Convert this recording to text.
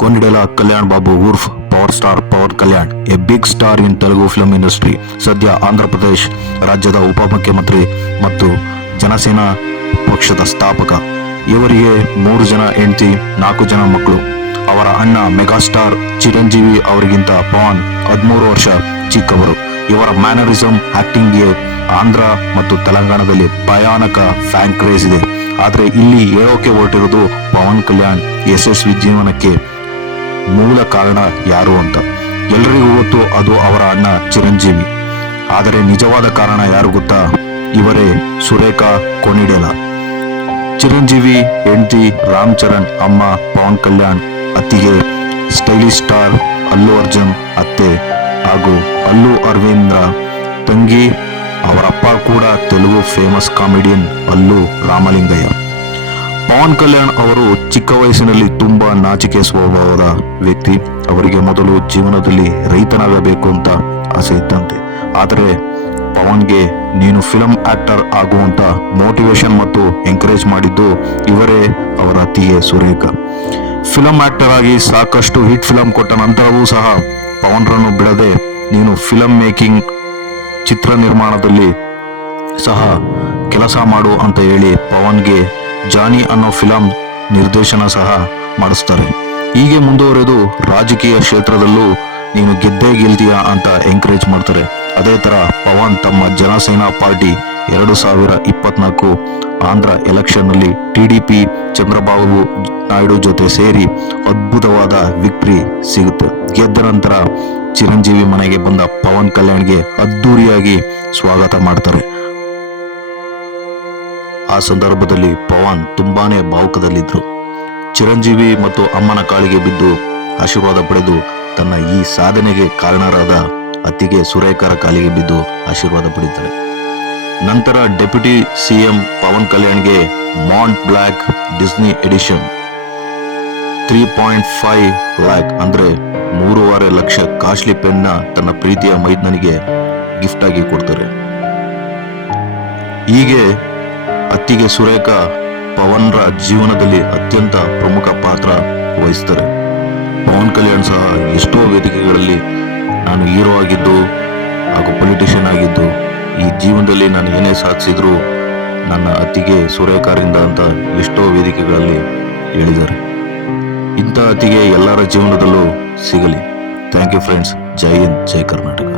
ಕೊನಿಡೆಲ Kalyan Babu ಉರ್ಫ್, power star Pawan Kalyan, a big star in Telugu film industry, ಸದ್ಯ ಆಂಧ್ರ ಪ್ರದೇಶ್ ರಾಜ್ಯದ ಉಪಮುಖ್ಯಮಂತ್ರಿ ಮತ್ತು ಜನಸೇನಾ ಪಕ್ಷದ ಸ್ಥಾಪಕ. ಇವರಿಗೆ ಮೂರು ಜನ ಹೆಂಡತಿ, ನಾಲ್ಕು ಜನ ಮಕ್ಕಳು. ಅವರ ಅಣ್ಣ ಮೆಗಾಸ್ಟಾರ್ ಚಿರಂಜೀವಿ ಅವರಿಗಿಂತ ಪವನ್ ಹದಿಮೂರು ವರ್ಷ ಚಿಕ್ಕವರು. ಇವರ ಮ್ಯಾನರಿಸಮ್ ಆಕ್ಟಿಂಗ್ಗೆ ಆಂಧ್ರ ಮತ್ತು ತೆಲಂಗಾಣದಲ್ಲಿ ಭಯಾನಕ ಫ್ಯಾನ್ ಕ್ರೇಜ್ ಇದೆ. ಆದರೆ ಇಲ್ಲಿ ಹೇಳೋಕೆ ಹೊರಟಿರೋದು ಪವನ್ ಕಲ್ಯಾಣ್ ಯಶಸ್ವಿ ಜೀವನಕ್ಕೆ ಮೂಲ ಕಾರಣ ಯಾರು ಅಂತ. ಎಲ್ರಿಗೂ ಗೊತ್ತು ಅದು ಅವರ ಅಣ್ಣ ಚಿರಂಜೀವಿ. ಆದರೆ ನಿಜವಾದ ಕಾರಣ ಯಾರು ಗೊತ್ತಾ? ಇವರೇ ಸುರೇಖಾ ಕೊನಿಡೆಲ ಚಿರಂಜೀವಿ, ಹೆಂಡತಿ ರಾಮ್ ಚರಣ್ ಅಮ್ಮ, ಪವನ್ ಕಲ್ಯಾಣ್, ಅತ್ತಿಗೆ, ಸ್ಟೈಲಿಶ್ ಸ್ಟಾರ್, ಅಲ್ಲು ಅರ್ಜುನ್, ಅತ್ತೆ ಹಾಗೂ ಅಲ್ಲು ಅರವಿಂದ್ರ. ತಂಗಿ, ಅವರಪ್ಪ ಕೂಡ ತೆಲುಗು ಫೇಮಸ್ ಕಾಮಿಡಿಯನ್ ಅಲ್ಲು ರಾಮಲಿಂಗಯ್ಯ. ಪವನ್ ಕಲ್ಯಾಣ್ ಅವರು ಚಿಕ್ಕ ವಯಸ್ಸಿನಲ್ಲಿ ತುಂಬಾ ನಾಚಿಕೆ ಸ್ವಭಾವದ ವ್ಯಕ್ತಿ. ಅವರಿಗೆ ಮೊದಲು ಜೀವನದಲ್ಲಿ ರೈತನಾಗಬೇಕು ಅಂತ ಆಸೆ ಇತ್ತಂತೆ. ಆದರೆ ಪವನ್ಗೆ ನೀನು ಫಿಲಂ ಆಕ್ಟರ್ ಆಗುವಂತ ಮೋಟಿವೇಶನ್ ಮತ್ತು ಎಂಕರೇಜ್ ಮಾಡಿದ್ದು ಇವರೇ ಅವರ ಅತ್ತಿಗೆ ಸುರೇಖಾ. ಫಿಲಂ ಆಕ್ಟರ್ ಆಗಿ ಸಾಕಷ್ಟು ಹಿಟ್ ಫಿಲಂ ಕೊಟ್ಟ ನಂತರವೂ ಸಹ ಪವನ್ರನ್ನು ಬಿಡದೆ ನೀನು ಫಿಲಂ ಮೇಕಿಂಗ್ ಚಿತ್ರ ನಿರ್ಮಾಣದಲ್ಲಿ ಸಹ ಕೆಲಸ ಮಾಡು ಅಂತ ಹೇಳಿ ಪವನ್ಗೆ ಜಾನಿ ಅನ್ನೋ ಫಿಲಂ ನಿರ್ದೇಶನ ಸಹ ಮಾಡಿಸ್ತಾರೆ. ಹೀಗೆ ಮುಂದುವರೆದು ರಾಜಕೀಯ ಕ್ಷೇತ್ರದಲ್ಲೂ ನೀನು ಗೆದ್ದೇ ಗೆಲ್ತೀಯ ಅಂತ ಎಂಕರೇಜ್ ಮಾಡ್ತಾರೆ. ಅದೇ ತರ ಪವನ್ ತಮ್ಮ ಜನಸೇನಾ ಪಾರ್ಟಿ ಎರಡು ಸಾವಿರ ಇಪ್ಪತ್ನಾಲ್ಕು Andhra ಎಲೆಕ್ಷನ್ನಲ್ಲಿ T D TDP Chandrababu Naidu ಜೊತೆ ಸೇರಿ ಅದ್ಭುತವಾದ ವಿಕ್ಟ್ರಿ ಸಿಗುತ್ತೆ. ಗೆದ್ದ ನಂತರ ಚಿರಂಜೀವಿ ಮನೆಗೆ ಬಂದ ಪವನ್ ಕಲ್ಯಾಣ್ಗೆ ಅದ್ದೂರಿಯಾಗಿ ಸ್ವಾಗತ ಮಾಡ್ತಾರೆ. ಆ ಸಂದರ್ಭದಲ್ಲಿ ಪವನ್ ತುಂಬಾನೇ ಭಾವುಕದಲ್ಲಿದ್ದರು. ಚಿರಂಜೀವಿ ಮತ್ತು ಅಮ್ಮನ ಕಾಳಿಗೆ ಬಿದ್ದು ಆಶೀರ್ವಾದ ಪಡೆದು ತನ್ನ ಈ ಸಾಧನೆಗೆ ಕಾರಣರಾದ ಅತ್ತಿಗೆ ಸುರೇಖರ ಕಾಲಿಗೆ ಬಿದ್ದು ಆಶೀರ್ವಾದ ಪಡೆಯುತ್ತಾರೆ ನಂತರ deputy CM Pawan ಕಲ್ಯಾಣ್ಗೆ Mont Blanc Disney edition three point five lakh ಅಂದ್ರೆ ಮೂರುವರೆ ಲಕ್ಷ ಕಾಸ್ಟ್ಲಿ ಪೆನ್ನ ತನ್ನ ಪ್ರೀತಿಯ ಮೈದನಿಗೆ ಗಿಫ್ಟ್ ಆಗಿ ಕೊಡ್ತಾರೆ. ಹೀಗೆ ಅತ್ತಿಗೆ ಸುರೇಖ ಪವನ್ರ ಜೀವನದಲ್ಲಿ ಅತ್ಯಂತ ಪ್ರಮುಖ ಪಾತ್ರ ವಹಿಸ್ತಾರೆ. ಪವನ್ ಕಲ್ಯಾಣ್ ಸಹ ಎಷ್ಟೋ ವೇದಿಕೆಗಳಲ್ಲಿ ನಾನು ಹೀರೋ ಆಗಿದ್ದು ಹಾಗೂ ಪೊಲಿಟಿಷಿಯನ್ ಆಗಿದ್ದು, ಈ ಜೀವನದಲ್ಲಿ ನಾನು ಏನೇ ಸಾಧಿಸಿದ್ರು ನನ್ನ ಅತ್ತಿಗೆ ಸುರೇಖರಿಂದ ಅಂತ ಎಷ್ಟೋ ವೇದಿಕೆಗಳಲ್ಲಿ ಹೇಳಿದ್ದಾರೆ. ಇಂಥ ಅತ್ತಿಗೆ ಎಲ್ಲರ ಜೀವನದಲ್ಲೂ ಸಿಗಲಿ. Thank you friends. ಜೈ ಹಿಂದ್, ಜೈ ಕರ್ನಾಟಕ.